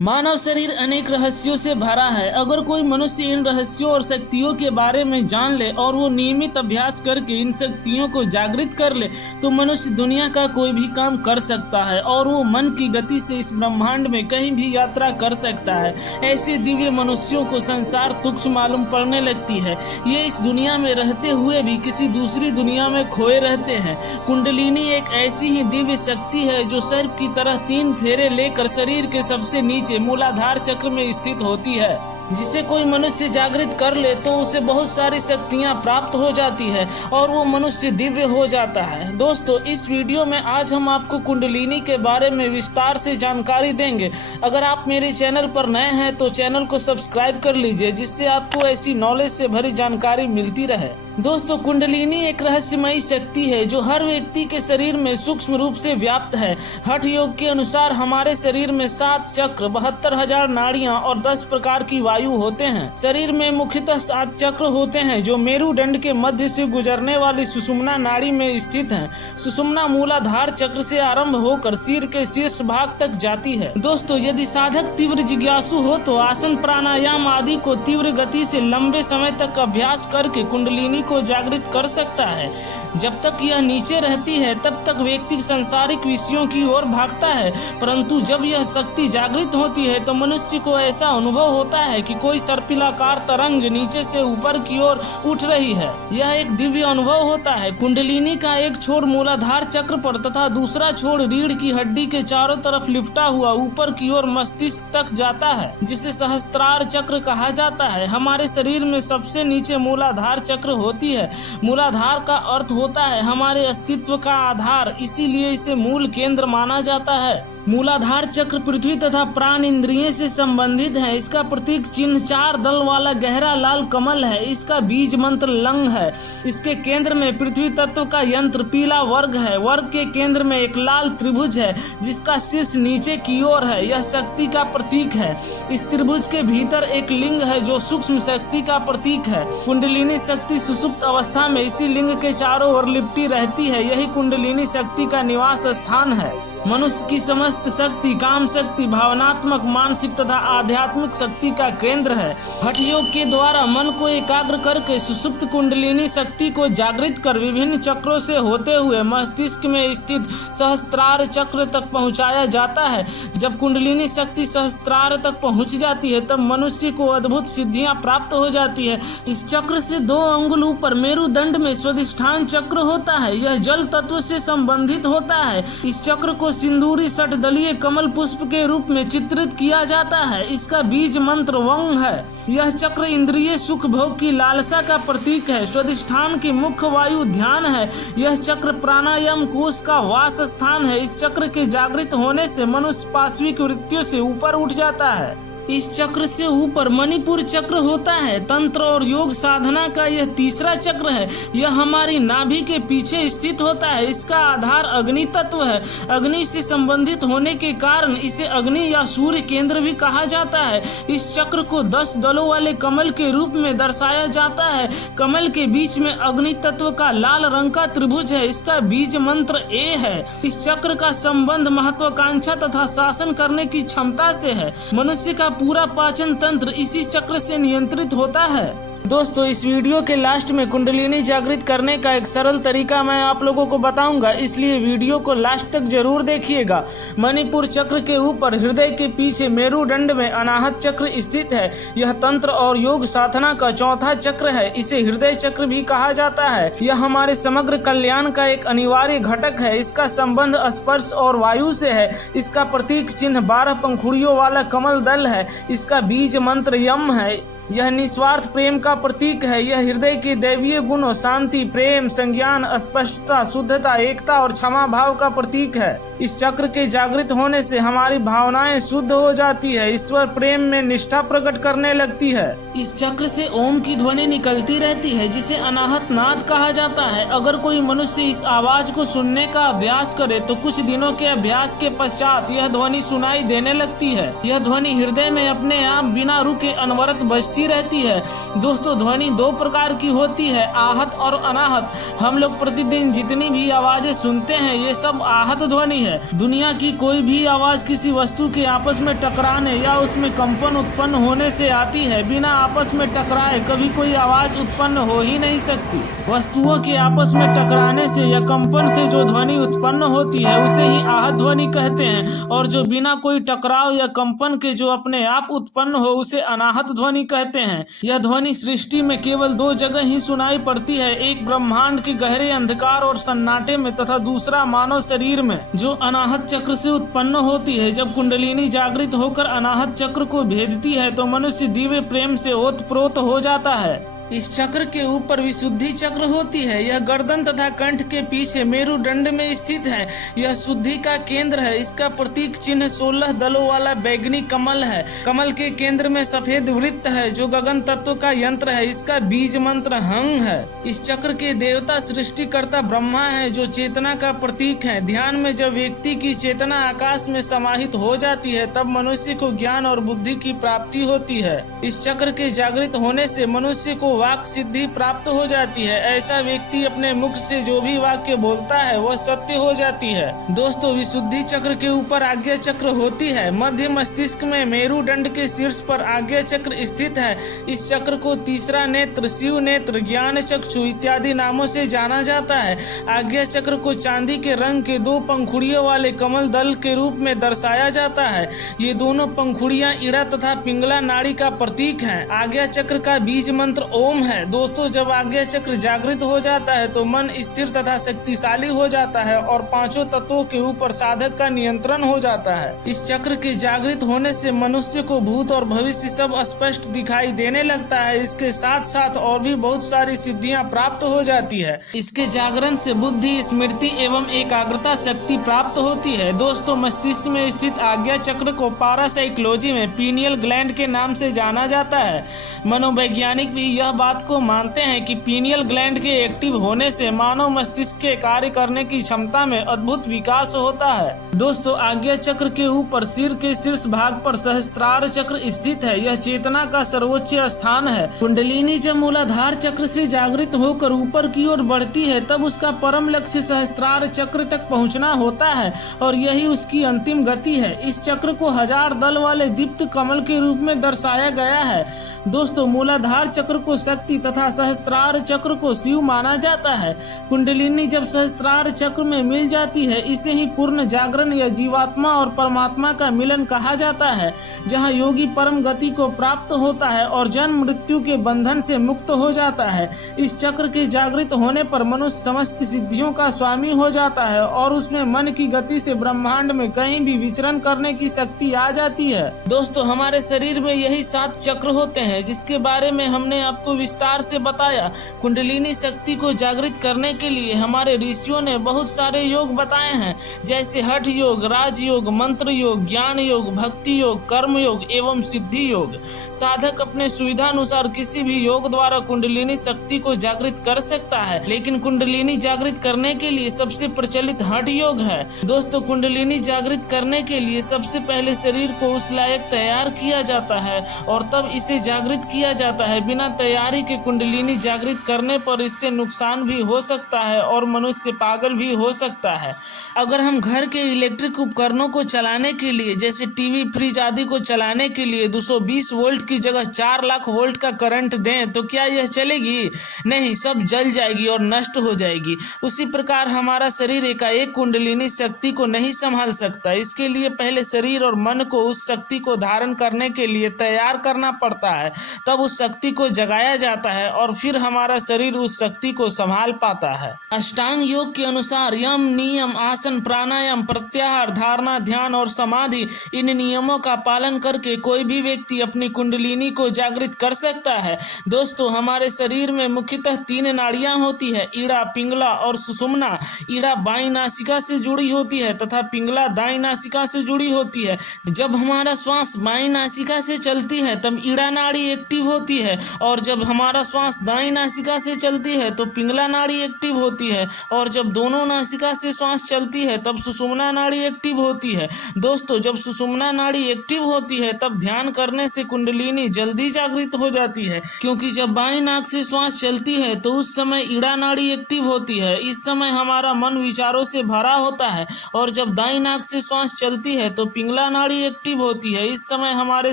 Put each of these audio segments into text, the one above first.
मानव शरीर अनेक रहस्यों से भरा है। अगर कोई मनुष्य इन रहस्यों और शक्तियों के बारे में जान ले और वो नियमित अभ्यास करके इन शक्तियों को जागृत कर ले तो मनुष्य दुनिया का कोई भी काम कर सकता है और वो मन की गति से इस ब्रह्मांड में कहीं भी यात्रा कर सकता है। ऐसे दिव्य मनुष्यों को संसार तुच्छ मालूम पड़ने लगती है। ये इस दुनिया में रहते हुए भी किसी दूसरी दुनिया में खोए रहते हैं। कुंडलिनी एक ऐसी ही दिव्य शक्ति है जो सर्प की तरह 3 फेरे लेकर शरीर के सबसे नीचे मूलाधार चक्र में स्थित होती है। जिसे कोई मनुष्य जागृत कर ले तो उसे बहुत सारी शक्तियां प्राप्त हो जाती है और वो मनुष्य दिव्य हो जाता है। दोस्तों, इस वीडियो में आज हम आपको कुंडलिनी के बारे में विस्तार से जानकारी देंगे। अगर आप मेरे चैनल पर नए हैं तो चैनल को सब्सक्राइब कर लीजिए, जिससे आपको ऐसी नॉलेज से भरी जानकारी मिलती रहे। दोस्तों, कुंडलिनी एक रहस्यमयी शक्ति है जो हर व्यक्ति के शरीर में सूक्ष्म रूप से व्याप्त है। हठ योग के अनुसार हमारे शरीर में 7 चक्र, 72,000 नाड़ियां और 10 प्रकार की वायु होते हैं। शरीर में मुख्यतः 7 चक्र होते हैं जो मेरुदंड के मध्य से गुजरने वाली सुषुम्ना नाड़ी में स्थित हैं। सुषुम्ना मूलाधार चक्र से आरंभ होकर सिर के शीर्ष भाग तक जाती है। दोस्तों, यदि साधक तीव्र जिज्ञासु हो तो आसन, प्राणायाम आदि को तीव्र गति से लंबे समय तक अभ्यास करके कुंडलिनी को जागृत कर सकता है। जब तक यह नीचे रहती है तब तक व्यक्ति सांसारिक विषयों की ओर भागता है, परंतु जब यह शक्ति जागृत होती है तो मनुष्य को ऐसा अनुभव होता है कि कोई सर्पिलाकार तरंग नीचे से ऊपर की ओर उठ रही है। यह एक दिव्य अनुभव होता है। कुंडलिनी का एक छोर मूलाधार चक्र पर तथा दूसरा छोर रीढ़ की हड्डी के चारों तरफ लिपटा हुआ ऊपर की ओर मस्तिष्क तक जाता है, जिसे सहस्त्रार चक्र कहा जाता है। हमारे शरीर में सबसे नीचे मूलाधार चक्र होती है। मूलाधार का अर्थ होता है हमारे अस्तित्व का आधार, इसीलिए इसे मूल केंद्र माना जाता है। मूलाधार चक्र पृथ्वी तथा प्राण इंद्रिय से संबंधित है। इसका प्रतीक चिन्ह 4 दल वाला गहरा लाल कमल है। इसका बीज मंत्र लंग है। इसके केंद्र में पृथ्वी तत्व का यंत्र पीला वर्ग है। वर्ग के केंद्र में एक लाल त्रिभुज है जिसका शीर्ष नीचे की ओर है। यह शक्ति का प्रतीक है। इस त्रिभुज के भीतर एक लिंग है जो सूक्ष्म शक्ति का प्रतीक है। कुंडलिनी शक्ति सुषुप्त अवस्था में इसी लिंग के चारों ओर लिपटी रहती है। यही कुंडलिनी शक्ति का निवास स्थान है। मनुष्य की समस्त शक्ति काम शक्ति, भावनात्मक, मानसिक तथा आध्यात्मिक शक्ति का केंद्र है। हठ योग के द्वारा मन को एकाग्र करके सुषुप्त कुंडलिनी शक्ति को जागृत कर विभिन्न चक्रों से होते हुए मस्तिष्क में स्थित सहस्त्रार चक्र तक पहुंचाया जाता है। जब कुंडलिनी शक्ति सहस्त्रार तक पहुंच जाती है तब मनुष्य को अद्भुत सिद्धियां प्राप्त हो जाती है। इस चक्र से 2 अंगुल ऊपर मेरुदंड में स्वाधिष्ठान चक्र होता है। यह जल तत्व से संबंधित होता है। इस चक्र को सिंदूरी 60 कमल पुष्प के रूप में चित्रित किया जाता है। इसका बीज मंत्र वंग है। यह चक्र इंद्रिय सुख भोग की लालसा का प्रतीक है। स्वाधिष्ठान की मुख्य वायु ध्यान है। यह चक्र प्राणायाम कोश का वास स्थान है। इस चक्र के जागृत होने से मनुष्य पाश्विक वृत्तियों से ऊपर उठ जाता है। इस चक्र से ऊपर मणिपुर चक्र होता है। तंत्र और योग साधना का यह तीसरा चक्र है। यह हमारी नाभि के पीछे स्थित होता है। इसका आधार अग्नि तत्व है। अग्नि से संबंधित होने के कारण इसे अग्नि या सूर्य केंद्र भी कहा जाता है। इस चक्र को 10 दलों वाले कमल के रूप में दर्शाया जाता है। कमल के बीच में अग्नि तत्व का लाल रंग का त्रिभुज है। इसका बीज मंत्र ए है। इस चक्र का संबंध महत्वाकांक्षा तथा शासन करने की क्षमता से है। मनुष्य का पूरा पाचन तंत्र इसी चक्र से नियंत्रित होता है। दोस्तों, इस वीडियो के लास्ट में कुंडलिनी जागृत करने का एक सरल तरीका मैं आप लोगों को बताऊंगा, इसलिए वीडियो को लास्ट तक जरूर देखिएगा। मणिपुर चक्र के ऊपर हृदय के पीछे मेरुदंड में अनाहत चक्र स्थित है। यह तंत्र और योग साधना का चौथा चक्र है। इसे हृदय चक्र भी कहा जाता है। यह हमारे समग्र कल्याण का एक अनिवार्य घटक है। इसका संबंध स्पर्श और वायु से है। इसका प्रतीक चिन्ह 12 पंखुड़ियों वाला कमल दल है। इसका बीज मंत्र यम है। यह निस्वार्थ प्रेम का प्रतीक है। यह हृदय के दैवीय गुणों शांति, प्रेम, संज्ञान, स्पष्टता, शुद्धता, एकता और क्षमा भाव का प्रतीक है। इस चक्र के जागृत होने से हमारी भावनाएं शुद्ध हो जाती है। ईश्वर प्रेम में निष्ठा प्रकट करने लगती है। इस चक्र से ओम की ध्वनि निकलती रहती है जिसे अनाहत नाद कहा जाता है। अगर कोई मनुष्य इस आवाज को सुनने का अभ्यास करे तो कुछ दिनों के अभ्यास के पश्चात यह ध्वनि सुनाई देने लगती है। यह ध्वनि हृदय में अपने आप बिना रुके अनवरत बजती बजती रहती है। दोस्तों ध्वनि दो प्रकार की होती है, आहत और अनाहत। हम लोग प्रतिदिन जितनी भी आवाजें सुनते हैं ये सब आहत ध्वनि है। दुनिया की कोई भी आवाज किसी वस्तु के आपस में टकराने या उसमें कंपन उत्पन्न होने से आती है। बिना आपस में टकराए कभी कोई आवाज उत्पन्न हो ही नहीं सकती। वस्तुओं के आपस में टकराने से या कंपन से जो ध्वनि उत्पन्न होती है उसे ही आहत ध्वनि कहते हैं, और जो बिना कोई टकराव या कंपन के जो अपने आप उत्पन्न हो उसे अनाहत ध्वनि कहते हैं। यह ध्वनि सृष्टि में केवल दो जगह ही सुनाई पड़ती है, एक ब्रह्मांड के गहरे अंधकार और सन्नाटे में तथा दूसरा मानव शरीर में, जो अनाहत चक्र से उत्पन्न होती है। जब कुंडलिनी जागृत होकर अनाहत चक्र को भेदती है तो मनुष्य दिव्य प्रेम से ओतप्रोत हो जाता है। इस चक्र के ऊपर विशुद्धि चक्र होती है। यह गर्दन तथा कंठ के पीछे मेरुदंड में स्थित है। यह शुद्धि का केंद्र है। इसका प्रतीक चिन्ह 16 दलों वाला बैगनी कमल है। कमल के केंद्र में सफेद वृत्त है जो गगन तत्व का यंत्र है। इसका बीज मंत्र हंग है। इस चक्र के देवता सृष्टिकर्ता ब्रह्मा है जो चेतना का प्रतीक है। ध्यान में जब व्यक्ति की चेतना आकाश में समाहित हो जाती है तब मनुष्य को ज्ञान और बुद्धि की प्राप्ति होती है। इस चक्र के जागृत होने से मनुष्य को वाक सिद्धि प्राप्त हो जाती है। ऐसा व्यक्ति अपने मुख से जो भी वाक्य बोलता है वह सत्य हो जाती है। दोस्तों विशुद्धि चक्र के ऊपर आज्ञा चक्र होती है। मध्य मस्तिष्क में मेरुदंड के शीर्ष पर आज्ञा चक्र स्थित है। इस चक्र को तीसरा नेत्र, शिव नेत्र, ज्ञान चक्षु इत्यादि नामों से जाना जाता है। आज्ञा चक्र को चांदी के रंग के दो पंखुड़ियों वाले कमल दल के रूप में दर्शाया जाता है। ये दोनों पंखुड़ियां इड़ा तथा पिंगला नाड़ी का प्रतीक हैं। आज्ञा चक्र का बीज मंत्र ओम है। दोस्तों जब आज्ञा चक्र जागृत हो जाता है तो मन स्थिर तथा शक्तिशाली हो जाता है और पांचों तत्वों के ऊपर साधक का नियंत्रण हो जाता है। इस चक्र के जागृत होने से मनुष्य को भूत और भविष्य सब स्पष्ट दिखाई देने लगता है। इसके साथ साथ और भी बहुत सारी सिद्धियां प्राप्त हो जाती है। इसके जागरण से बुद्धि, स्मृति एवं एकाग्रता शक्ति प्राप्त होती है। दोस्तों मस्तिष्क में स्थित आज्ञा चक्र को पारासाइकोलॉजी में पीनियल ग्लैंड के नाम से जाना जाता है। मनोवैज्ञानिक भी यह बात को मानते हैं कि पीनियल ग्लैंड के एक्टिव होने से मानव मस्तिष्क के कार्य करने की क्षमता में अद्भुत विकास होता है। दोस्तों आज्ञा चक्र के ऊपर सिर के शीर्ष भाग पर सहस्त्रार चक्र स्थित है। यह चेतना का सर्वोच्च स्थान है। कुंडलिनी जब मूलाधार चक्र से जागृत होकर ऊपर की ओर बढ़ती है तब उसका परम लक्ष्य सहस्त्रार चक्र तक पहुंचना होता है और यही उसकी अंतिम गति है। इस चक्र को 1000 दल वाले दीप्त कमल के रूप में दर्शाया गया है। दोस्तों मूलाधार चक्र को शक्ति तथा सहस्त्रार चक्र को शिव माना जाता है। कुंडलिनी जब सहस्त्रार चक्र में मिल जाती है इसे ही पूर्ण जागरण या जीवात्मा और परमात्मा का मिलन कहा जाता है, जहां योगी परम गति को प्राप्त होता है और जन्म मृत्यु के बंधन से मुक्त हो जाता है। इस चक्र के जागृत होने पर मनुष्य समस्त सिद्धियों का स्वामी हो जाता है और उसमें मन की गति से ब्रह्मांड में कहीं भी विचरण करने की शक्ति आ जाती है। दोस्तों हमारे शरीर में यही 7 चक्र होते हैं जिसके बारे में हमने आपको विस्तार से बताया। कुंडलिनी शक्ति को जागृत करने के लिए हमारे ऋषियों ने बहुत सारे योग बताए हैं, जैसे हठ योग, राजयोग, मंत्र योग, ज्ञान योग, भक्ति योग, कर्म योग एवं सिद्धि योग। साधक अपने सुविधा अनुसार किसी भी योग द्वारा कुंडलिनी शक्ति को जागृत कर सकता है, लेकिन कुंडलिनी जागृत करने के लिए सबसे प्रचलित हठ योग है। दोस्तों कुंडलिनी जागृत करने के लिए सबसे पहले शरीर को उस लायक तैयार किया जाता है और तब इसे जागृत किया जाता है। बिना तैयारी के कुंडलिनी जागृत करने पर इससे नुकसान भी हो सकता है और मनुष्य पागल भी हो सकता है। अगर हम घर के इलेक्ट्रिक उपकरणों को चलाने के लिए जैसे टीवी, फ्रिज आदि को चलाने के लिए 220 वोल्ट की जगह 4 लाख वोल्ट का करंट दें तो क्या यह चलेगी? नहीं, सब जल जाएगी और नष्ट हो जाएगी। उसी प्रकार हमारा शरीर एकाएक कुंडलिनी शक्ति को नहीं संभाल सकता। इसके लिए पहले शरीर और मन को उस शक्ति को धारण करने के लिए तैयार करना पड़ता है, तब उस शक्ति को जगाया जाता है और फिर हमारा शरीर उस शक्ति को संभाल पाता है। अष्टांग योग के अनुसार यम, नियम, आसन, प्राणायाम, प्रत्याहार, धारणा, ध्यान और समाधि, इन नियमों का पालन करके कोई भी व्यक्ति अपनी कुंडलिनी को जागृत कर सकता है। दोस्तों हमारे शरीर में मुख्यतः 3 नाड़ियां होती है, ईड़ा, पिंगला और सुषुम्ना। ईड़ा बाईं नासिका से जुड़ी होती है तथा पिंगला दाईं नासिका से जुड़ी होती है। जब हमारा श्वास बाईं नासिका से चलती है तब ईड़ा नाड़ी एक्टिव होती है और जब हमारा श्वास दाईं नासिका से चलती है तो पिंगला नाड़ी एक्टिव होती है, और जब दोनों नासिका से श्वास चलती है तब सुषुम्ना नाड़ी एक्टिव होती है। दोस्तों, जब सुषुम्ना नाड़ी एक्टिव होती है तब ध्यान करने से कुंडलिनी जल्दी जागृत हो जाती है, क्योंकि जब बाईं नाक से श्वास चलती है तो उस समय ईड़ा नाड़ी एक्टिव होती है। इस समय हमारा मन विचारों से भरा होता है, और जब दाईं नाक से श्वास चलती है तो पिंगला नाड़ी एक्टिव होती है। इस समय हमारे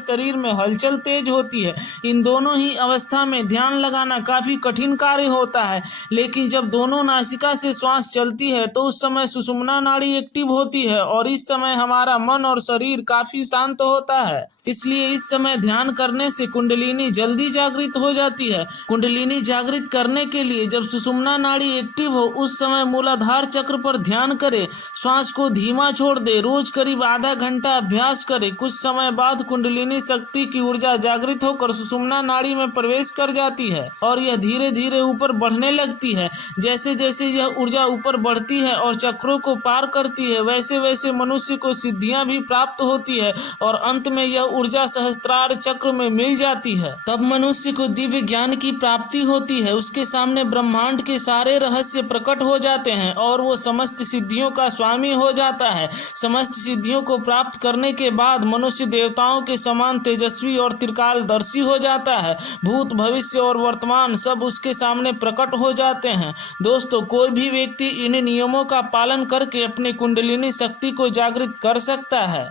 शरीर में हलचल तेज होती है। इन दोनों ही अवस्था में ध्यान लगाना काफी कठिन कार्य होता है, लेकिन जब दोनों नासिका से श्वास चलती है तो उस समय सुषुम्ना नाड़ी एक्टिव होती है, और इस समय हमारा मन और शरीर काफी शांत होता है। इसलिए इस समय ध्यान करने से कुंडलिनी जल्दी जागृत हो जाती है। कुंडलिनी जागृत करने के लिए जब सुषुम्ना नाड़ी एक्टिव हो उस समय मूलाधार चक्र पर ध्यान करें, श्वास को धीमा छोड़ दे। रोज करीब आधा घंटा अभ्यास करें। कुछ समय बाद कुंडलिनी शक्ति की ऊर्जा जागृत होकर सुषुम्ना नाड़ी में प्रवेश कर जाती है, और यह धीरे धीरे ऊपर बढ़ने लगती है। जैसे जैसे यह ऊर्जा ऊपर बढ़ती है और चक्रों को पार करती है, वैसे वैसे मनुष्य को सिद्धियां भी प्राप्त होती है, और अंत में यह ऊर्जा सहस्त्रार चक्र में मिल जाती है। तब मनुष्य को दिव्य ज्ञान की प्राप्ति होती है। उसके सामने ब्रह्मांड के सारे रहस्य प्रकट हो जाते हैं, और वो समस्त सिद्धियों का स्वामी हो जाता है। समस्त सिद्धियों को प्राप्त करने के बाद मनुष्य देवताओं के समान तेजस्वी और त्रिकालदर्शी हो जाता है। भूत, भविष्य और वर्तमान सब उसके सामने प्रकट हो जाते हैं। दोस्तों, कोई भी व्यक्ति इन नियमों का पालन करके अपनी कुंडलिनी शक्ति को जागृत कर सकता है।